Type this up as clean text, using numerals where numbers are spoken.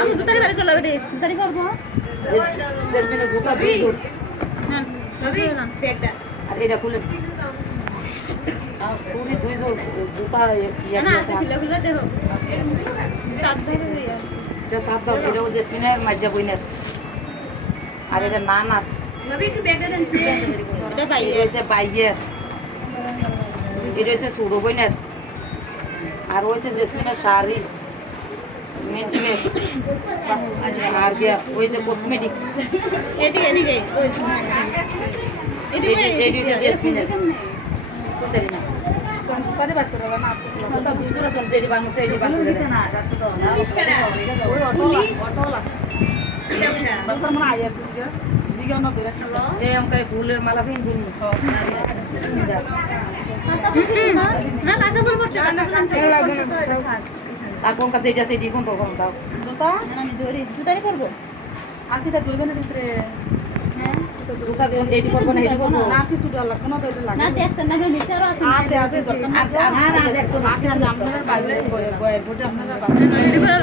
আমি জুতারি বাড়ি করলাম রে জুতারি করবো জেসমিনের জুতা দুই জোড় হ্যাঁ ব্যাগটা আর এটা খুলে পুরি দুই জোড় জুতা না আছে খুলে খুলে দেখো সাত ধরে এটা সাত দাও এটাও জেসমিনের মাজ্জা বইনের আর এটা না না ভাবি একটু ব্যাগটা দেন এটা বাইরে এটা হচ্ছে বাইয়ের এটা হচ্ছে সুরো বইনের আর হচ্ছে জেসমিনের শাড়ি মেন্টিমেট আর গিয়া ওই যে কসমেটিক এদিকে এদিকে ওই এটি হচ্ছে জেসমিনের কোথায় না পারে বাদ করো না জুতা দুই জোড়া চল যেটি বাংছে এটি বাংছে না ওই অটোলা ডক্টর মনে আইয়ার জিগা না বেরা এই আমকাই ফুলের মালা পিনবুনি না কাঁচা ফুল পড়ছে কাঁচা ফুল আছে আর কোন কাছে এটা সেটি কোন তো কোন দাও জুতা আমি ধরি জুতারি করবো আকিটা কইবে না ভিতরে হ্যাঁ জুতা কোন এটি করব না এটি করব না কিছু ডাল লাগবে না তো এটা লাগে না দেখতে না নিচে আরো আছে আতে আতে দরকার না আর দেখতো আকিটা আপনারা বাইরে বয়ের ভোটে আপনারা রেডি করে